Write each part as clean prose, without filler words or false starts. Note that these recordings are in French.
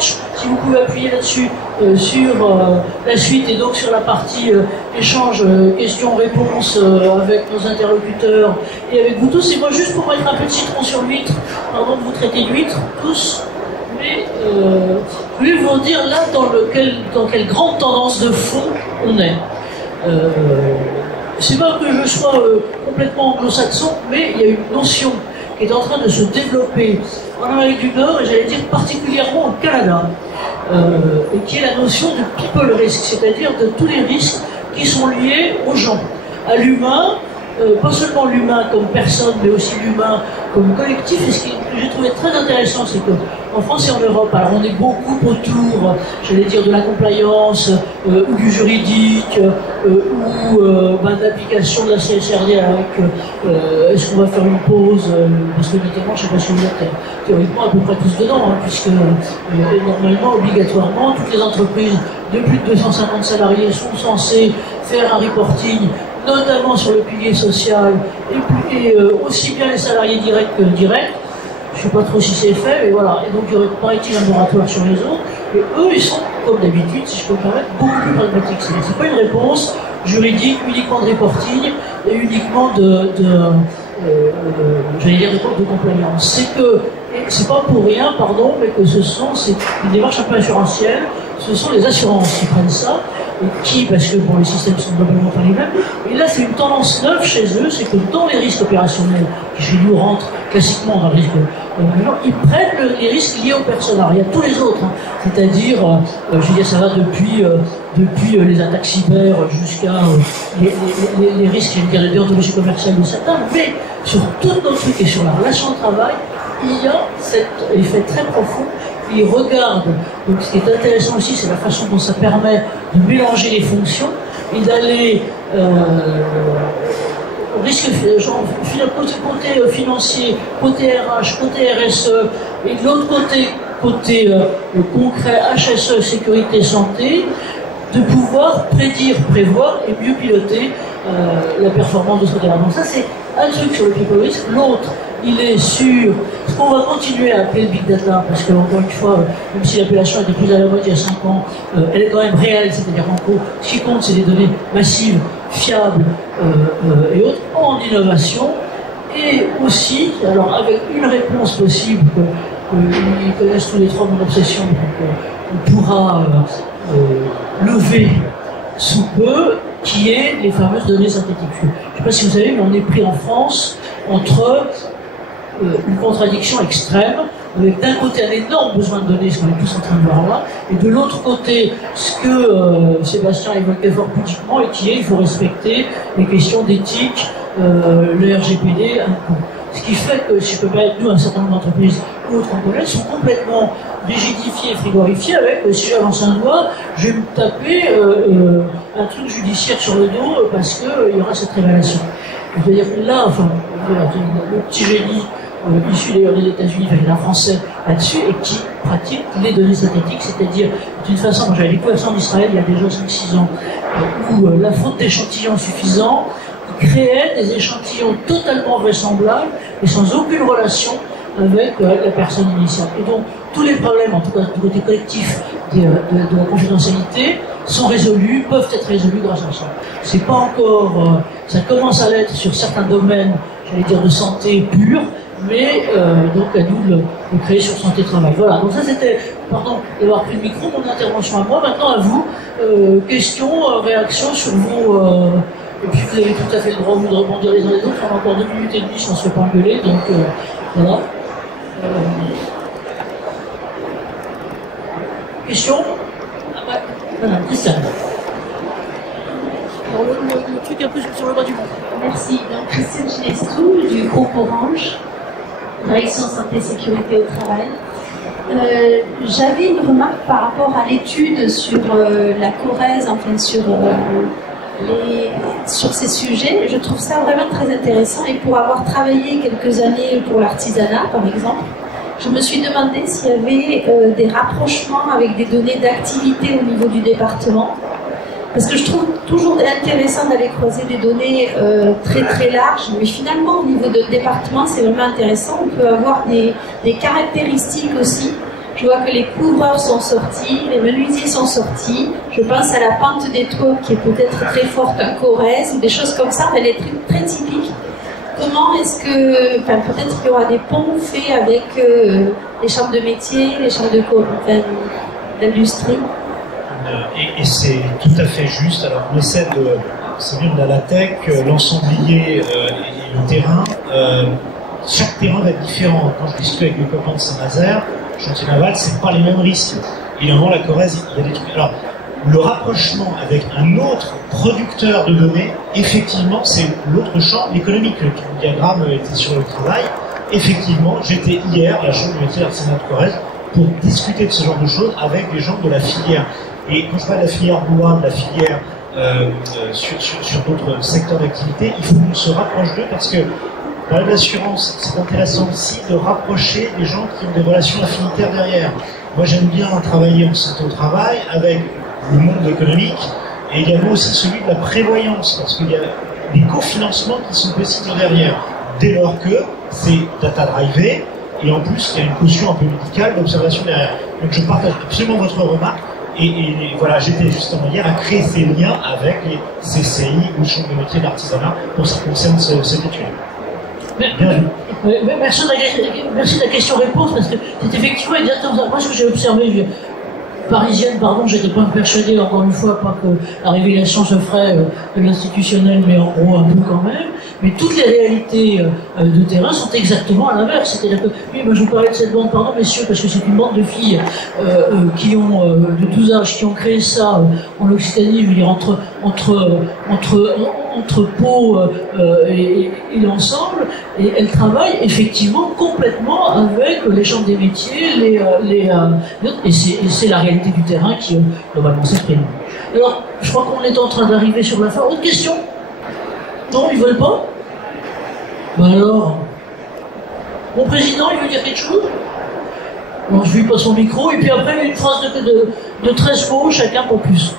match. Si vous pouvez appuyer là-dessus, sur la suite et donc sur la partie échange, questions-réponses avec nos interlocuteurs et avec vous tous. Et moi, juste pour mettre un peu de citron sur l'huître, pardon de vous traiter d'huître, tous, mais je vais vous dire là dans quelle grande tendance de fond on est. C'est pas que je sois complètement anglo-saxon, mais il y a une notion qui est en train de se développer en Amérique du Nord, et j'allais dire particulièrement au Canada, et qui est la notion de people risk, c'est-à-dire de tous les risques qui sont liés aux gens, à l'humain, pas seulement l'humain comme personne, mais aussi l'humain comme collectif. Et ce que j'ai trouvé très intéressant, c'est qu'en France et en Europe, alors on est beaucoup autour, j'allais dire, de la compliance, ou du juridique, ou de l'application de la CSRD avec est-ce qu'on va faire une pause, parce que notamment, je ne sais pas si vous êtes théoriquement à peu près tous dedans, hein, puisque normalement, obligatoirement, toutes les entreprises de plus de 250 salariés sont censées faire un reporting, notamment sur le pilier social, et aussi bien les salariés directs que indirects. Je ne sais pas trop si c'est fait, mais voilà. Et donc il y aurait paraît-il un moratoire sur les autres. Et eux, ils sont, comme d'habitude, si je peux me permettre, beaucoup plus pragmatiques. C'est pas une réponse juridique uniquement de reporting et uniquement j'allais dire de compliance. C'est que, c'est pas pour rien, pardon, mais que c'est une démarche un peu assurantielle. Ce sont les assurances qui prennent ça, et qui, parce que bon, les systèmes sont globalement pas les mêmes. Et là, c'est une tendance neuve chez eux, c'est que dans les risques opérationnels, qui chez nous rentrent classiquement dans le risque, ils prennent les risques liés au personnel. Il y a tous les autres, hein. C'est-à-dire, je veux dire, ça va depuis les attaques cyber jusqu'à les risques, je veux dire, de déontologie commerciale de certains, mais sur tout notre truc et sur la relation de travail, il y a cet effet très profond. Ils regardent, donc ce qui est intéressant aussi, c'est la façon dont ça permet de mélanger les fonctions et d'aller risque, genre, côté financier, côté RH, côté RSE, et de l'autre côté concret, HSE, sécurité, santé, de pouvoir prédire, prévoir et mieux piloter la performance de ce côté-là. Donc ça, c'est un truc sur le people risk. L'autre, il est sur ce qu'on va continuer à appeler le big data, parce que, encore une fois, même si l'appellation était plus à la mode il y a 5 ans, elle est quand même réelle, c'est-à-dire qu'en gros, ce qui compte, c'est des données massives, fiables et autres, en innovation, et aussi, alors avec une réponse possible, ils connaissent tous les trois mon obsession, donc on pourra lever sous peu, qui est les fameuses données synthétiques. Je ne sais pas si vous savez, mais on est pris en France entre une contradiction extrême, avec d'un côté un énorme besoin de données, ce qu'on est tous en train de voir là, et de l'autre côté, ce que Sébastien évoquait fort publiquement, et qui est, il faut respecter les questions d'éthique, le RGPD, ce qui fait que, si je peux pas être nous, un certain nombre d'entreprises ou autres anglaises sont complètement rigidifiées, frigorifiées avec, si j'avance un doigt, je vais me taper un truc judiciaire sur le dos parce qu'il y aura cette révélation. Je veux dire, là, enfin, le petit génie issu d'ailleurs des États-Unis, enfin, un français là-dessus, et qui pratique les données synthétiques, c'est-à-dire, d'une façon, moi j'avais découvert ça en Israël il y a déjà 5-6 ans, où la faute d'échantillons suffisant créait des échantillons totalement vraisemblables et sans aucune relation avec la personne initiale. Et donc, tous les problèmes, en tout cas du côté collectif de la confidentialité, sont résolus, peuvent être résolus grâce à ça. C'est pas encore, ça commence à l'être sur certains domaines, j'allais dire de santé pure, mais donc à nous de le créer sur santé travail. Voilà, donc ça c'était, pardon d'avoir pris le micro, mon intervention à moi, maintenant à vous, questions, réactions sur vos... et puis vous avez tout à fait le droit de rebondir les uns les autres, on a encore 2 minutes et demie si on ne se fait pas engueuler, donc voilà. Question? Madame Christiane. Alors le truc un peu sur le bas du monde. Merci. Donc Christiane Ginestou du groupe Orange, direction santé sécurité au travail. J'avais une remarque par rapport à l'étude sur la Corrèze, enfin sur ces sujets. Je trouve ça vraiment très intéressant, et pour avoir travaillé quelques années pour l'artisanat par exemple, je me suis demandé s'il y avait des rapprochements avec des données d'activité au niveau du département, parce que je trouve toujours intéressant d'aller croiser des données très très larges, mais finalement au niveau de département c'est vraiment intéressant. On peut avoir des caractéristiques aussi. Je vois que les couvreurs sont sortis, les menuisiers sont sortis. Je pense à la pente des toits qui est peut-être très forte en Corrèze, ou des choses comme ça, mais des trucs très typiques. Comment est-ce que, enfin, peut-être qu'il y aura des ponts faits avec les chambres de métier, les chambres d'industrie. Et c'est tout à fait juste. Alors on essaie de, c'est bien de la tech, l'ensemblier et le terrain. Chaque terrain va être différent. Quand je discute avec les copains de Saint-Nazaire, chantier naval, c'est pas les mêmes risques. Évidemment, la Corrèze, il y a des trucs. Alors, le rapprochement avec un autre producteur de données, effectivement, c'est l'autre champ économique. Le diagramme était sur le travail. Effectivement, j'étais hier à la Chambre de métier d'artisanat de Corrèze pour discuter de ce genre de choses avec des gens de la filière. Et quand je parle de la filière bois, de la filière sur d'autres secteurs d'activité, il faut qu'on se rapproche d'eux parce que dans l'assurance, c'est intéressant aussi de rapprocher des gens qui ont des relations affinitaires derrière. Moi, j'aime bien travailler en santé au travail avec le monde économique et également aussi celui de la prévoyance parce qu'il y a des cofinancements qui sont possibles derrière dès lors que c'est data-drivé et en plus il y a une caution un peu médicale d'observation derrière. Donc je partage absolument votre remarque et voilà, j'étais justement hier à créer ces liens avec les CCI ou Chambre de métier d'artisanat pour ce qui concerne cette étude. Merci de la question-réponse parce que c'est effectivement exactement ça. Moi, ce que j'ai observé, parisienne, pardon, j'étais pas persuadé, encore une fois, pas que la révélation se ferait de l'institutionnel, mais en gros un peu quand même. Mais toutes les réalités de terrain sont exactement à l'inverse. C'est-à-dire que, oui, moi je vous parlais de cette bande, pardon messieurs, parce que c'est une bande de filles qui ont de tous âges, qui ont créé ça en Occitanie, je veux dire, entre Pau et l'ensemble, et elles travaillent effectivement complètement avec les chambres des métiers, et c'est la réalité du terrain qui globalement s'exprime. Alors, je crois qu'on est en train d'arriver sur la fin. Autre question? Non, ils veulent pas? Ben alors, mon président, il veut dire quelque chose? Bon, je lui passe son micro, et puis après, une phrase de 13 mots, chacun pour plus.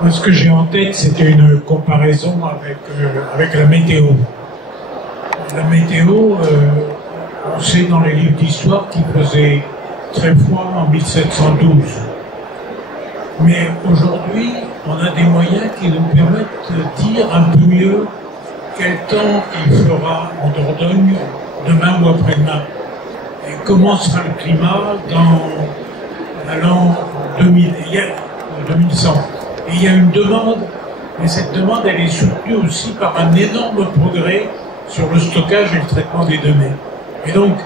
Moi, ce que j'ai en tête, c'était une comparaison avec la météo. La météo, on sait dans les livres d'histoire qu'il faisait très froid en 1712. Mais aujourd'hui, on a des moyens qui nous permettent de dire un peu mieux quel temps il fera en Dordogne demain ou après-demain. Et comment sera le climat dans l'an 2100. Et il y a une demande, mais cette demande, elle est soutenue aussi par un énorme progrès sur le stockage et le traitement des données. Et donc,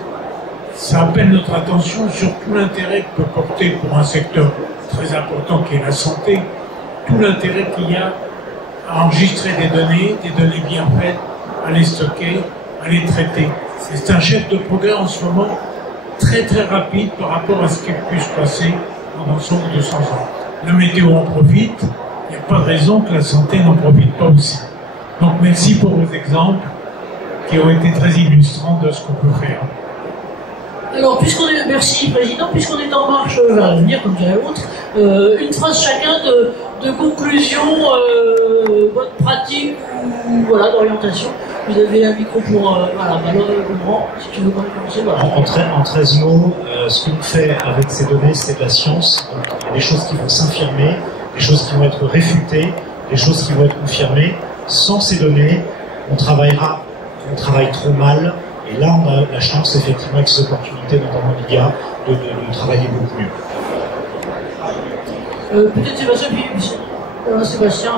ça appelle notre attention sur tout l'intérêt que peut porter pour un secteur très important qui est la santé, tout l'intérêt qu'il y a à enregistrer des données bien faites, à les stocker, à les traiter. C'est un chef de progrès en ce moment très très rapide par rapport à ce qui puisse passer pendant 100 ou 200 ans. La météo en profite, il n'y a pas de raison que la santé n'en profite pas aussi. Donc merci pour vos exemples qui ont été très illustrants de ce qu'on peut faire. Alors, merci Président, puisqu'on est en marche vers l'avenir, comme dirait l'autre, une phrase chacun de conclusion, bonne pratique ou voilà, d'orientation. Vous avez un micro pour voilà, Laurent, si tu veux commencer. Voilà. En 13 mots, ce qu'on fait avec ces données, c'est de la science. Donc, il y a des choses qui vont s'infirmer, des choses qui vont être réfutées, des choses qui vont être confirmées. Sans ces données, on travaille trop mal. Et là, on a la chance, effectivement, avec ces opportunités, notamment l'IA, de travailler beaucoup mieux. Peut-être Sébastien,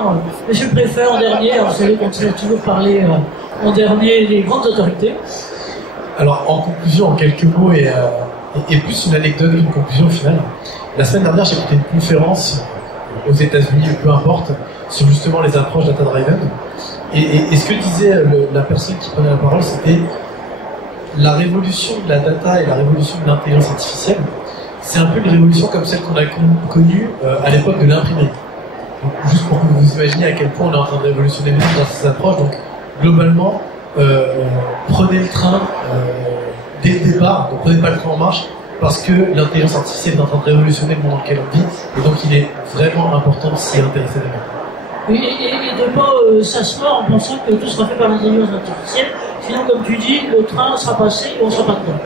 monsieur le préfet en dernier, alors, vous savez qu'on a toujours parlé en dernier des grandes autorités. Alors, en conclusion, en quelques mots, et plus une anecdote qu'une conclusion finale, la semaine dernière, j'ai écouté une conférence aux États-Unis, peu importe, sur justement les approches data-driven. Et ce que disait la personne qui prenait la parole, c'était la révolution de la data et la révolution de l'intelligence artificielle, c'est un peu une révolution comme celle qu'on a connue à l'époque de l'imprimerie. Juste pour que vous imaginiez à quel point on est en train de révolutionner dans ces approches. Donc, globalement, prenez le train dès le départ, donc prenez pas le train en marche, parce que l'intelligence artificielle est en train de révolutionner le monde dans lequel on vit, et donc il est vraiment important de s'y intéresser demain. Oui, et de ne pas s'asseoir en pensant que tout sera fait par l'intelligence artificielle. Sinon, comme tu dis, le train sera passé et on ne sera pas dedans.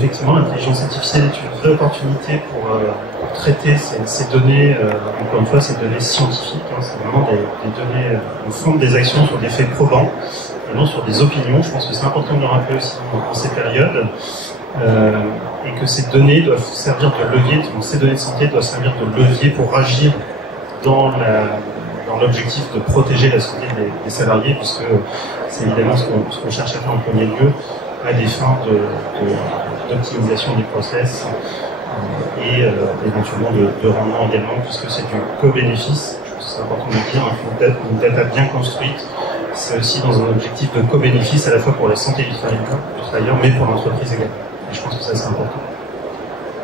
effectivement, l'intelligence artificielle est une vraie opportunité pour traiter ces données, encore une fois, ces données scientifiques. Hein, c'est vraiment des données, on fonde des actions sur des faits probants, et non sur des opinions. Je pense que c'est important de le rappeler aussi dans ces périodes. Et que ces données doivent servir de levier, donc ces données de santé doivent servir de levier pour agir dans l'objectif de protéger la santé des salariés, puisque c'est évidemment ce qu'on cherche à faire en premier lieu à des fins d'optimisation des process et éventuellement de rendement également, puisque c'est du co-bénéfice. Je pense que c'est important de le dire, une data bien construite, c'est aussi dans un objectif de co-bénéfice à la fois pour la santé du travailleur, mais pour l'entreprise également. Et je pense que ça c'est important.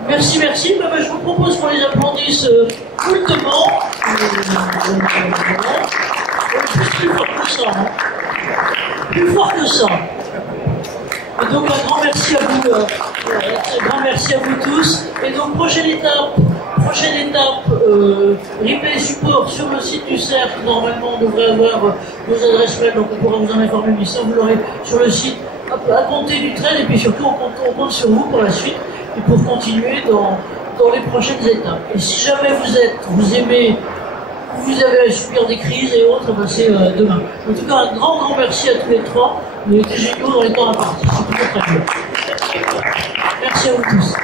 Merci, merci. Je vous propose qu'on les applaudisse moultement. Plus fort que ça. Hein. Plus fort que ça. Et donc un grand merci à vous. Un grand merci à vous tous. Et donc prochaine étape, replay support sur le site du cercle. Normalement, on devrait avoir nos adresses mail, donc on pourra vous en informer. Mais ça, vous l'aurez sur le site à compter du 13. Et puis surtout, on compte sur vous pour la suite et pour continuer dans les prochaines étapes. Et si jamais vous aimez, vous avez à subir des crises et autres, ben c'est demain. En tout cas, un grand merci à tous les trois. Vous avez été géniaux dans les temps impartis. C'est plutôt très bien. Merci à vous tous.